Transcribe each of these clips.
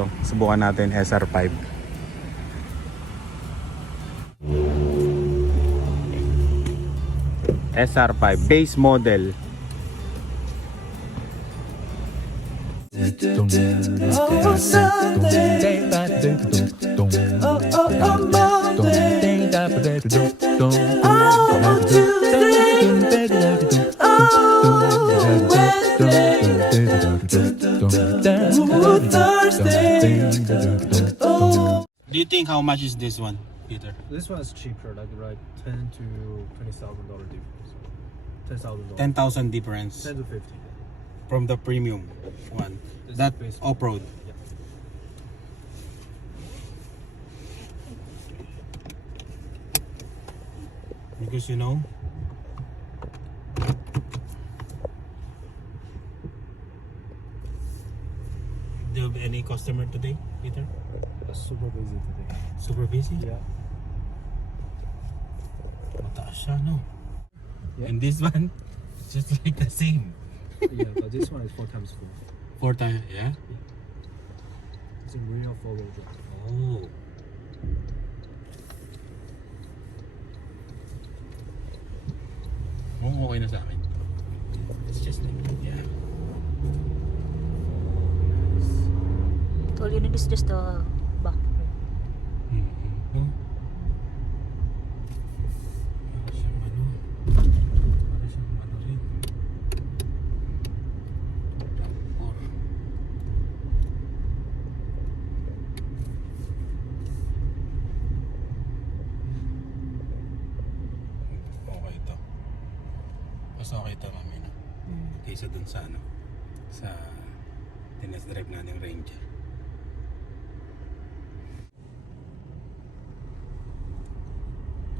ito. Subukan natin SR5. SR5 base model. Do you think how much is this one, Peter? This one is cheaper, like $10,000 to $20,000 difference. $10,000. 10,000 difference 10 to 50. from the premium one. This That is basic. off-road. Yeah. Because you know, do you have any customer today, Peter? Super busy today. Super busy? Yeah. Mataas siya, no? Yeah. And this one, just like the same. Yeah, but this one is 4 times 4. 4 times, yeah? It's a real four-wheel drive. Oh. Oh, okay na sa akin. It's just like, yeah. All you need is just a back. Mm-hmm. Para siyang ano. Para siyang ano rin. Or. Okay ito. Mas okay ito, mami, no? Kaysa dun sa ano. Sa tinest drive natin Ranger.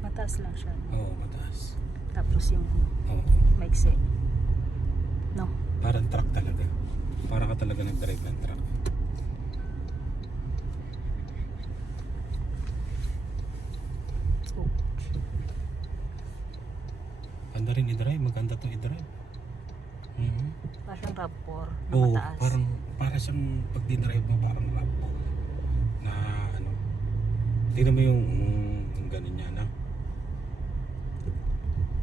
Mataas lang siya. Oo, mataas. Tapos yung Oo. maiksi. No? Parang truck talaga. Para ka talaga nag-drive ng truck. Oh. Ganda rin i-drive. Maganda to i-drive. Parang RAV4 na Oo, mataas. para siyang pag dinrive mo parang rappo. Na ano. Tingnan mo yung ganun niya na.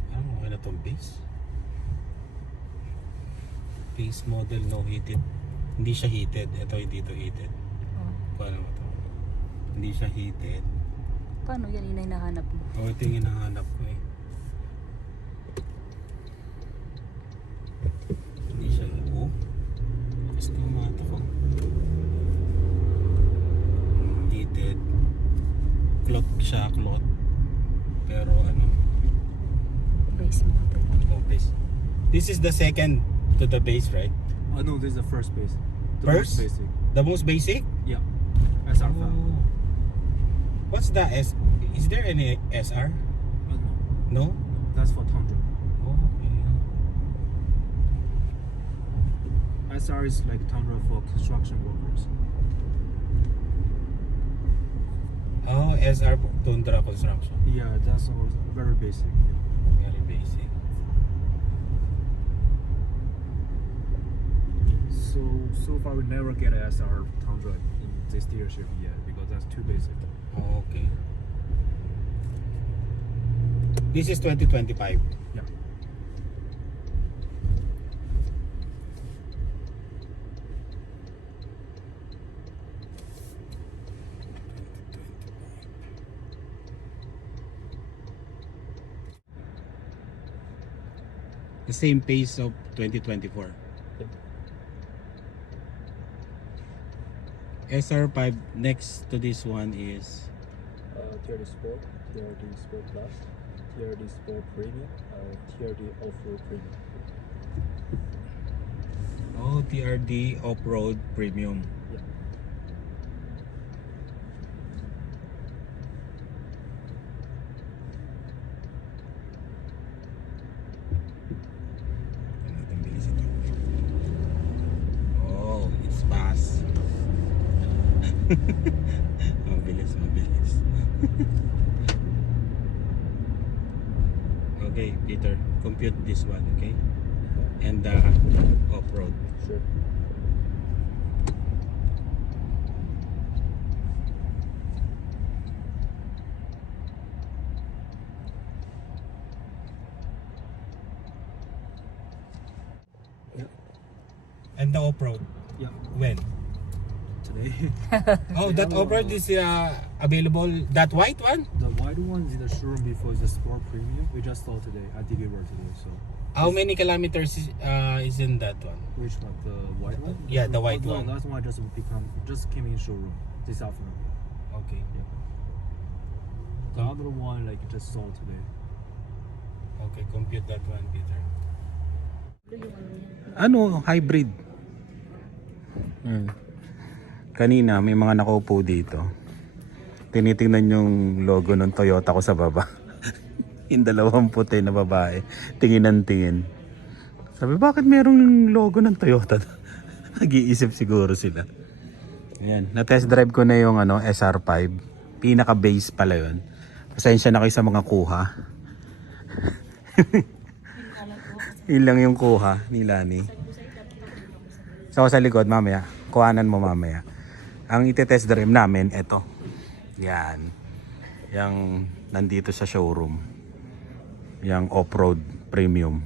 Parang okay na tong base. Base model no heated. Hindi siya heated. Ito hindi to heated. Oh. Paano mo to? Hindi siya heated. Paano yan yung hinahanap mo? O ito yung hinahanap ko eh. Hindi siya oh. Gusto yung mga ito ko. Heated. Cloth siya, cloth. Pero ano, Base model. oh, base. This is the second to the base, right? Oh no, this is the first base. The First? most basic. The most basic? Yeah. SR5. Oh. What's the S? Is there any SR? No, No? that's for Tundra. Oh, okay. SR is like Tundra for construction workers. Oh, SR Tundra Construction. Yeah, that's all very basic. Very basic. So far we never get an SR Tundra in this dealership yet because that's too basic. Oh, okay. This is 2025. Yeah. The same pace of 2024. SR5 next to this one is TRD Sport, TRD Sport Plus, TRD Sport Premium, TRD Off-Road Premium. oh TRD Off-Road Premium. Yeah. Natin bilis ito. Oh, it's fast. Mabilis. Okay, Peter, compute this one, okay? And off-road. Sure. And the off-road, Yeah, when? today. Oh, that off-road is available, that white one? The white one's in the showroom before the Sport Premium. We just saw today. I delivered today. So How many kilometers is in that one? which one? The white one? Yeah, the white no, one. That one just came in showroom this afternoon. Okay. The other one like just saw today. Okay, compute that one, Peter. Ano? Hybrid. Kanina, may mga nakaupo dito. Tinitingnan yung logo ng Toyota ko sa baba. Yung dalawang puti na babae. Tingin ng tingin. Sabi, bakit merong logo ng Toyota? Nag-iisip siguro sila. Ayan. Na-test drive ko na yung SR5. Pinaka-base pala yun. Pasensya na kayo sa mga kuha. Yun lang yung kuha ni Lani. So sa likod mamaya, kuhanan mo mamaya. Ang ite-test drive namin, ito. Yan. Yang nandito sa showroom. Yang off-road premium.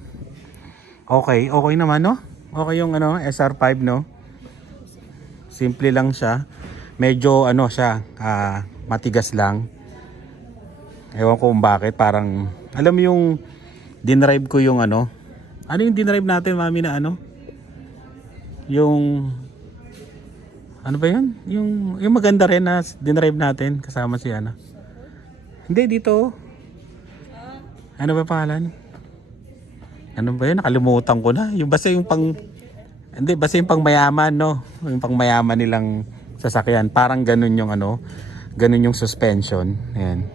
Okay naman no? Okay yung SR5 no? Simple lang siya. Medyo siya, matigas lang. Ewan ko kung bakit, parang alam mo yung dinrive ko yung ano yung dinrive natin mami na yung ano ba yun? Yung maganda rin na dinrive natin kasama si hindi dito. Ano ba pangalan? Ano ba yun? Nakalimutan ko na. Yung basta yung pang mayaman no? Yung pang mayaman nilang sasakyan. Parang ganun yung ganun yung suspension. Ayan.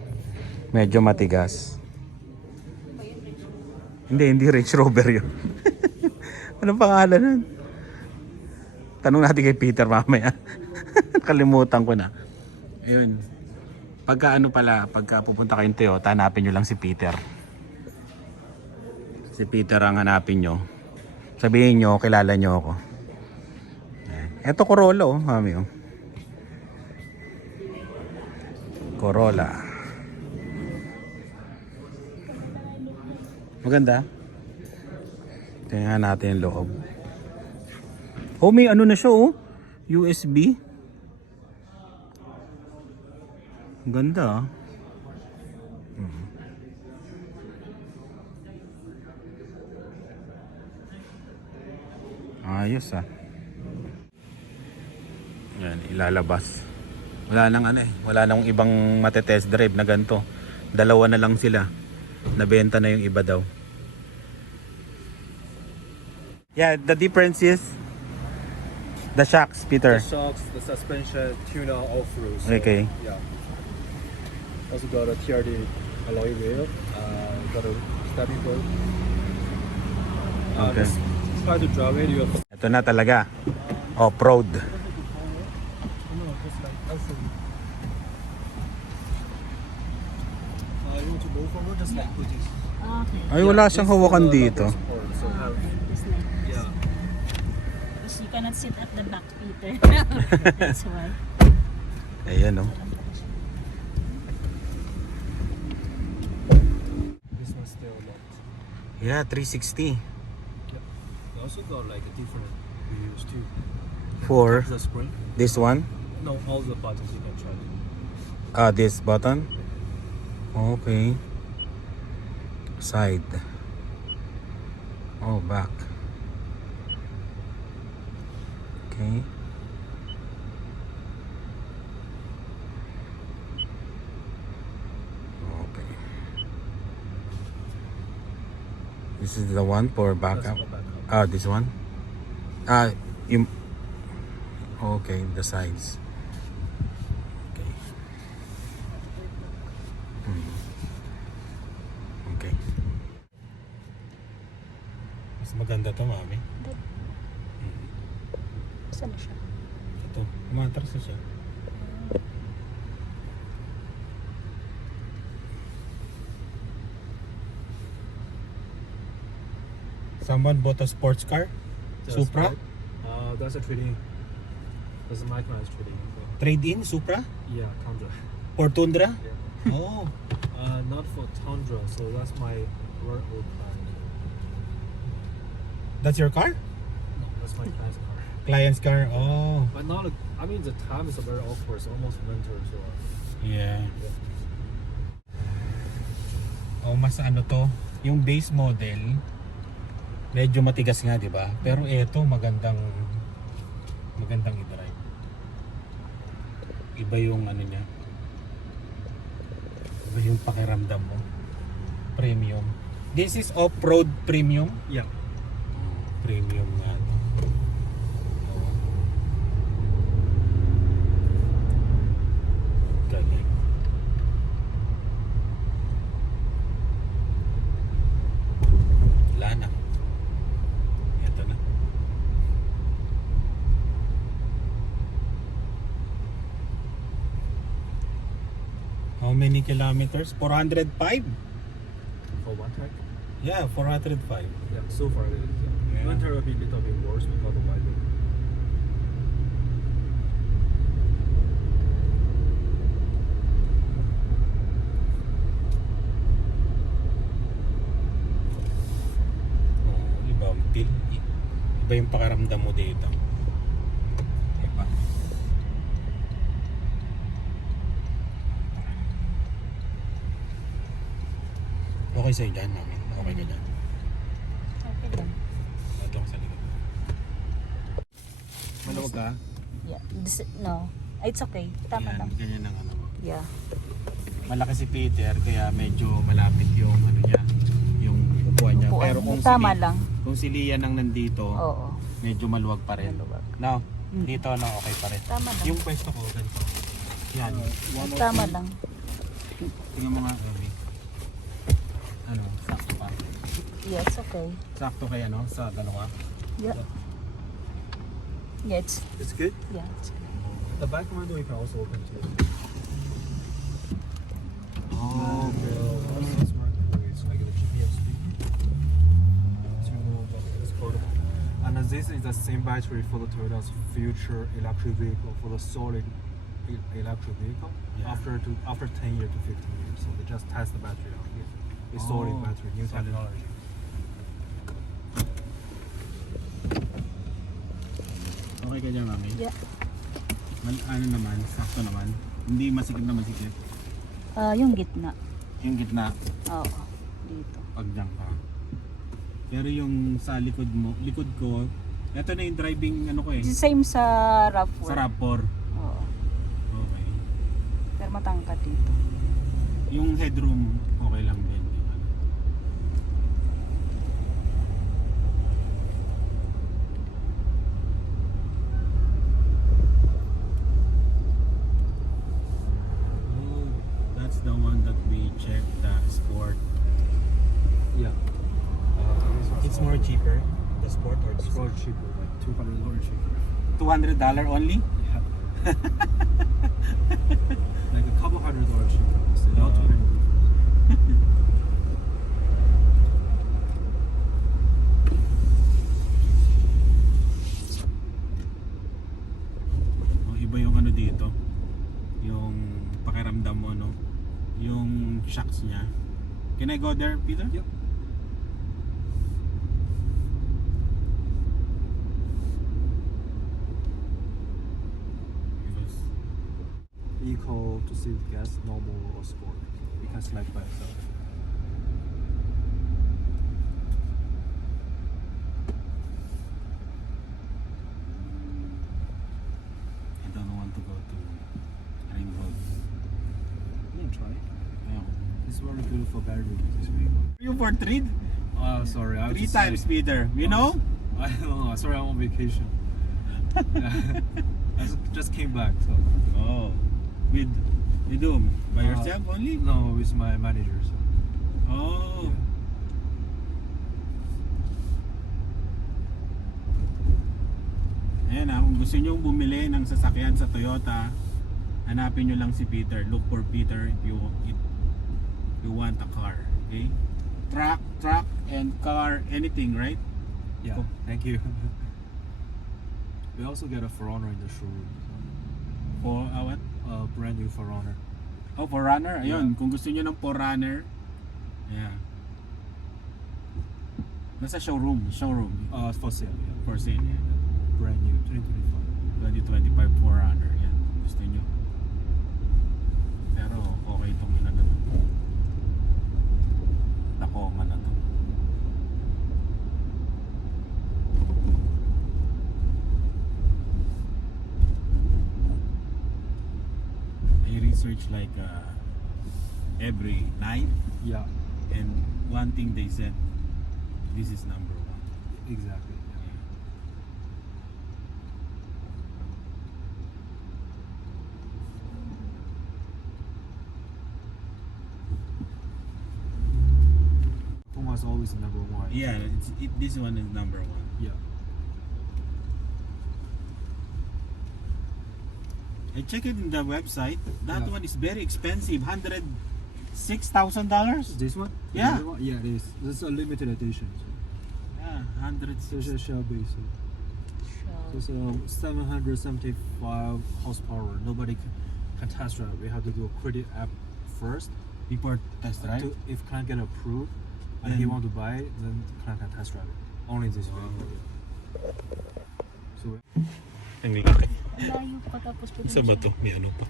Medyo matigas. Hindi Range Rover yun. Anong pangalan nun? Tanong natin kay Peter mamaya. Kalimutan ko na. Ayun. Pagka pupunta kayong Toyota, hanapin nyo lang si Peter. Si Peter ang hanapin nyo. Sabihin nyo, kilala nyo ako. Ayan. Eto Corolla mami Corolla. Maganda. Tingnan natin yung loob. May na siya USB. Ganda Ayos Yan, ilalabas. Wala nang ibang matetest drive na ganito. Dalawa na lang sila. Nabenta na yung iba daw. Yeah, the difference is the shocks, Peter. The shocks, the suspension, tune out off-road. So, Okay. Yeah. Also got a TRD alloy wheel. Got a stepping wheel. Okay. Just try to drive it. You have Ito na talaga. Off-road. you want to go forward, just like put it. Okay. Ay, wala siyang hawakan dito. So have, That's nice. yeah. Because you cannot sit at the back, Peter. That's why. Ayan This one's still locked. Yeah, 360. We also got like a different wheels too. For The spring. this one. No, all the buttons you can try. This button. Okay. Side. Back. Okay. Okay. This is the one for backup. That's for backup. This one. Okay, the sides. Okay. Okay. Mas maganda to, mami. Saan na siya? Ito, umatras na siya. Someone bought a sports car? Just Supra? like, that's a trading. That's my car is trading. Trade-in, Supra? Yeah, Tundra. Or Tundra? Yeah. Oh. Not for Tundra, so that's my work old car. That's your car? No, That's my client's car. Client's car? Oh. But not. I mean, the time is very awkward. It's almost winter, so. Yeah. Oh, mas ano to, yung base model, medyo matigas nga, di ba? Pero eto, magandang i-drive. Iba yung ano niya. Iba yung pakiramdam mo. Premium. This is off-road premium. Yeah. Premium nga to. Oo. Galing. Wala na. Ito na. How many kilometers? 405? For one track. Yeah, 405. Yeah. So far, it is. Yeah. Yeah. Winter will be a little bit worse because of weather. Oo, iba ang feel. Iba yung pakaramdam mo dito. Iba. Okay sa'yo dyan namin. Okay ka dyan. Okay lang. Ito sa likod. Maluwag ka? Yeah. No. It's okay. Tama Yan, lang. ganyan ang ano. Yeah. Malaki si Peter kaya medyo malapit yung ano niya, yung upuan niya. Upuan. Pero kung Tama si, lang. kung si Lian ang nandito, Oo. medyo maluwag pa rin. Maluwag. No, Mm. dito no, okay pa rin. Tama lang. Yung pwesto ko, ganito. Yan. Tama lang. Tingnan mo nga, Romy. Ano, sakto pa. Yeah, it's okay. Sakto kay ano, sa dalawa. Yeah. Yeah, it's It's good. yeah. It's okay. The back window you can also open too. Oh, Also smart it's like a GPS speed. It's portable. And this is the same battery for the Toyota's future electric vehicle, for the solid electric vehicle. Yeah. After 10 years to 15 years, so they just test the battery out here. It's solid Oh, battery, new solid. technology. okay ka dyan, mami? Yeah. Ano naman, sakto naman. Hindi masikip na masikip. Yung gitna. Yung gitna, Oo. Dito. pag dyan ka. Pero yung sa likod mo, likod ko, ito na yung driving ano ko eh. It's same sa RAV4. Sa RAV4. Oo. Okay. Pero matangkad dito. Yung headroom, okay lang din. Oh, that's the one that we checked, the sport. Yeah. It's more cheaper, the sport or It's more cheaper, like $200 cheaper. $200 only? Yeah. Like a couple $100 cheaper. So not Uh, 200. Oh, iba yung ano dito. Yung pakiramdam mo, no? Yung shocks niya. Can I go there, Peter? Yep. Because Eco to save gas, normal or sport. You can select by yourself. I don't want to go to Ring Road. Yeah, try. Ayun. It's very good for battery. This vehicle. You for three? Sorry. I was 3 just times, saying- Peter. You know? I don't know. Sorry, I'm on vacation. I just came back. So. Oh. With whom? By yourself only? No, with my manager. So. Oh. Yeah. Ayan na, kung gusto nyo bumili ng sasakyan sa Toyota, hanapin nyo lang si Peter. Look for Peter if you want a car. Okay? Truck, and car, anything, right? Yeah. Cool. Thank you. We also get a Forerunner in the showroom. For what? Brand new Forerunner. Oh, Forerunner. Ayun, Yeah. kung gusto nyo ng Forerunner, yeah. Nasa showroom. For sale. Yeah. For sale, yeah. brand new 2025. 2025 4Runner. Yan. Gusto nyo. Pero okay itong ina na to. Tacoma na to. I research like every night, Yeah, and one thing they said, this is number one. exactly. Yeah. Puma's always number one. Yeah, this one is number one. Yeah. I checked it in the website. That Yeah. one is very expensive, $106,000. This one? Yeah. The other one? Yeah, it is. This is a limited edition. Yeah, So 106. it's a shell base. So it's a 775 horsepower. Nobody can test drive. We have to do a credit app first. Before test drive. If client get approved and he Then- want to buy it, then client can test drive it. Only this vehicle. So Ang laki. Ang layo pa tapos pwede Sa mo ba siya- to? May ano pa.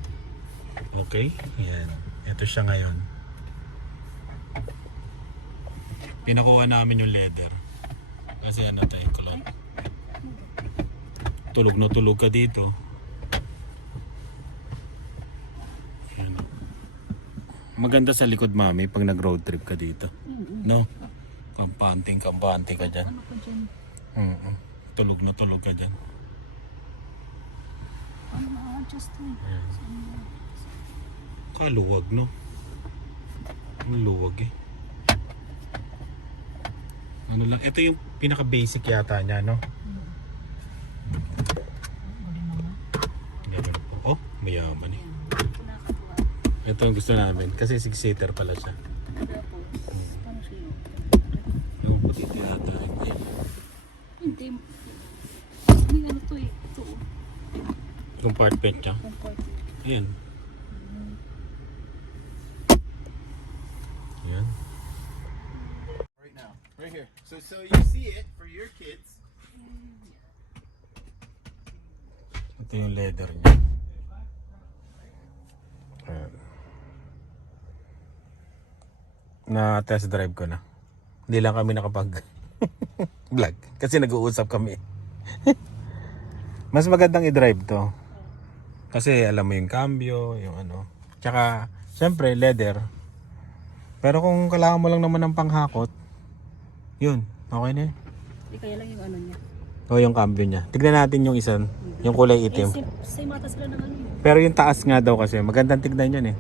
Okay, yan. Ito siya ngayon. Pinakuha namin yung leather. Kasi ano tayo, kulot. Tulog na tulog ka dito. Yan. Maganda sa likod, mami, pag nag-road trip ka dito. No? Kampante ka dyan. Ano pa dyan? Tulog na tulog ka dyan. Ano ma-adjust to eh? Ayan. Saan- Kaluwag, no? Ang luwag eh. Ano lang, ito yung pinaka-basic yata niya, no? Ganun po. Oh, mayaman eh. Nakakatuwa. Ito ang gusto namin. Kasi 6-seater pala siya. Tapos, paano siya? Yung puti yata. Ayan. Hindi. May ano to eh. Ito. Compartment niya. Comfort. Ayan. Ayan. Right now, right here. So you see it for your kids. Ito yung leather niya. Ayan. Na test drive ko na. Hindi lang kami nakapag vlog. Kasi nag-uusap kami. Mas magandang i-drive to. Kasi alam mo yung cambio, yung ano. Tsaka, syempre, leather. Pero kung kailangan mo lang naman ng panghakot, yun, okay na yun. Hindi kaya lang yung ano niya. O yung cambio niya. Tignan natin yung isa, yung kulay itim. Same mata sila ng ano eh. Pero yung taas nga daw kasi, magandang tignan yan eh.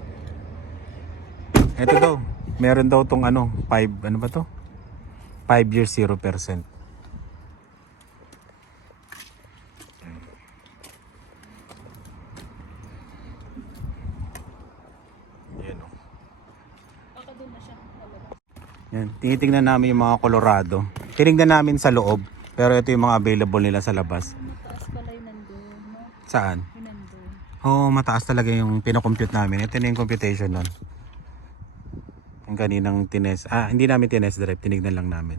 Ito daw, meron daw tong ano, 5, ano ba to? 5 years 0%. Yan o. Baka doon na siya. Yan, tinitingnan namin yung mga Colorado. Tinignan namin sa loob, pero ito yung mga available nila sa labas. Mataas pala yung nandun, no? Saan? Yung nandun. Oo, mataas talaga yung pinocompute namin. Ito na yung computation nun. Yung kaninang hindi namin tines drive, tinignan lang namin.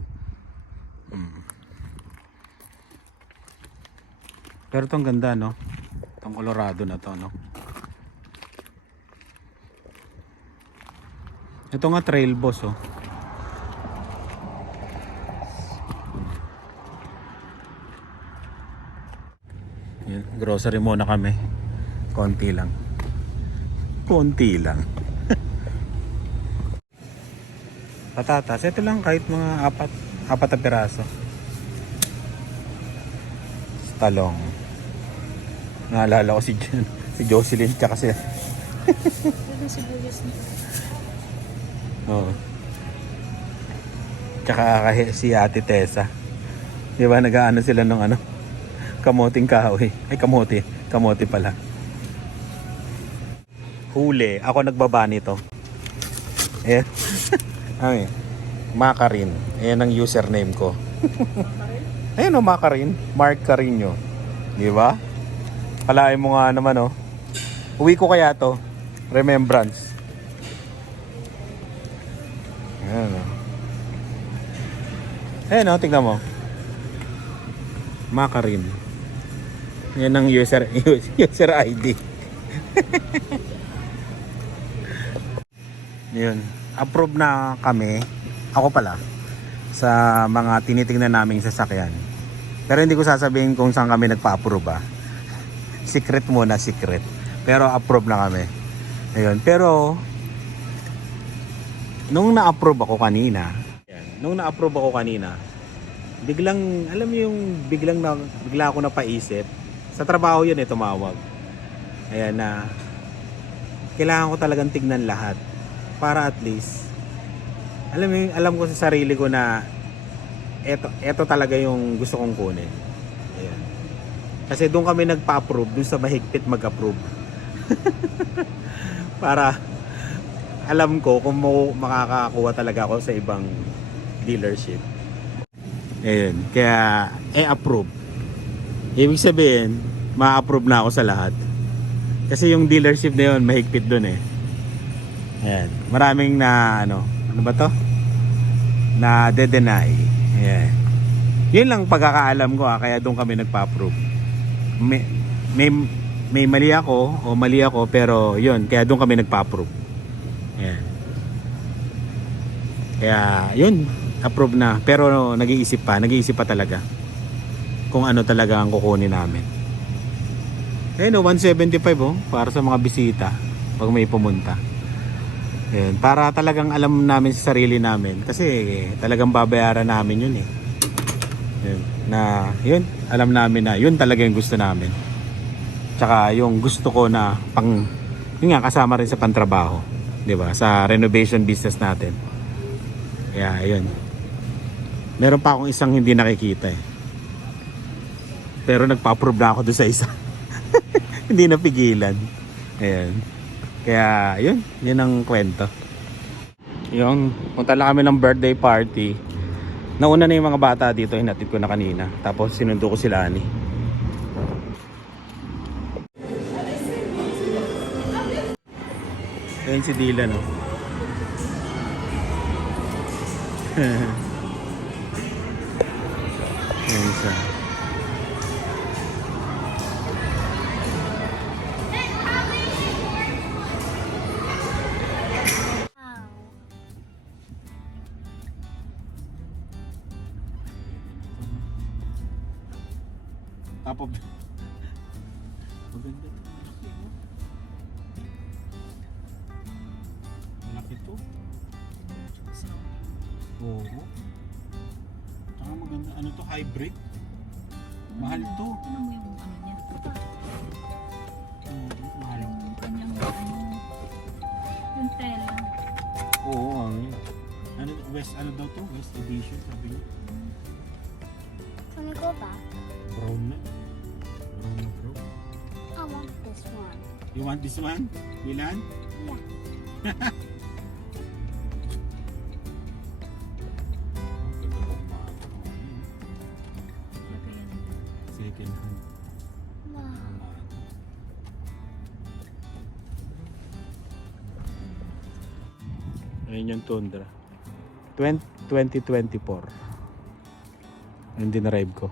Pero itong ganda, no? Itong Colorado na to, no? Ito nga trail boss, oh. Yan, grocery muna kami. Konti lang. Konti lang. Patatas. Ito lang kahit mga apat na piraso. Talong. Naalala ko si Jocelyn tsaka si Pwede sibuyas niya. Oo. Tsaka si Ate Tessa. Di ba nag-aano sila ng ano? Kamoting kahoy. Ay kamote pala. Huli. Ako nagbaba nito. Eh. Ay. Macarin. Ayan ang username ko. Ayan o, Macarin. Mark Carino. Di ba? Kalahin mo nga naman o. Uwi ko kaya to. Remembrance. Ayan o. Ayan o, tignan mo. Macarin. Yan ang user ID. Yun. Approve na kami. Ako pala. Sa mga tinitingnan naming sasakyan. Pero hindi ko sasabihin kung saan kami nagpa-approve ah. Secret muna, secret. Pero approve na kami. Ayun. Pero nung na-approve ako kanina, biglang, alam mo yung bigla ako napaisip. Sa trabaho yun tumawag. Ayan na, kailangan ko talagang tignan lahat. Para at least, alam ko sa sarili ko na eto talaga yung gusto kong kunin. Ayan. Kasi doon kami nagpa-approve, doon sa mahigpit mag-approve. Para alam ko kung makakakuha talaga ako sa ibang dealership. Ayun, kaya approve. Ibig sabihin, ma-approve na ako sa lahat. Kasi yung dealership na yun, mahigpit doon eh. Ayan, maraming na ano ba to? Na de-deny. Ayan. Yun lang pagkakaalam ko kaya doon kami nagpa-approve. May mali ako pero yun, kaya doon kami nagpa-approve. Ayan. Kaya yun, approve na. Pero nag-iisip pa talaga kung ano talaga ang kukunin namin. Ayun, 175 para sa mga bisita pag may pumunta. Ayun, para talagang alam namin sa sarili namin kasi talagang babayaran namin yun eh. Yun, alam namin na yun talaga yung gusto namin. Tsaka yung gusto ko na yun nga, kasama rin sa pantrabaho, 'di ba? Sa renovation business natin. Kaya ayun. Meron pa akong isang hindi nakikita eh. Pero nagpa-approve na ako doon sa isa. Hindi napigilan. Ayan. Kaya yun ang kwento. Yung punta lang kami ng birthday party. Nauna na yung mga bata dito, hinatid ko na kanina. Tapos sinundo ko sila ani. Ayun si Dylan oh. Ayun siya. Top of maganda. Malaki to. Oo. Tsaka maganda. Ano to? Hybrid? Mahal to. Ano mo yung ano niya? Mahal. Yung kanyang ano, yung tela. Oo. Ano daw to? West Edition sabi niya. Can we go back? Brown na. Brown na bro. I want this one. You want this one? Milan? Yeah. Second hand. No. Ayun yung Tundra. 2024. Yung dinarive ko.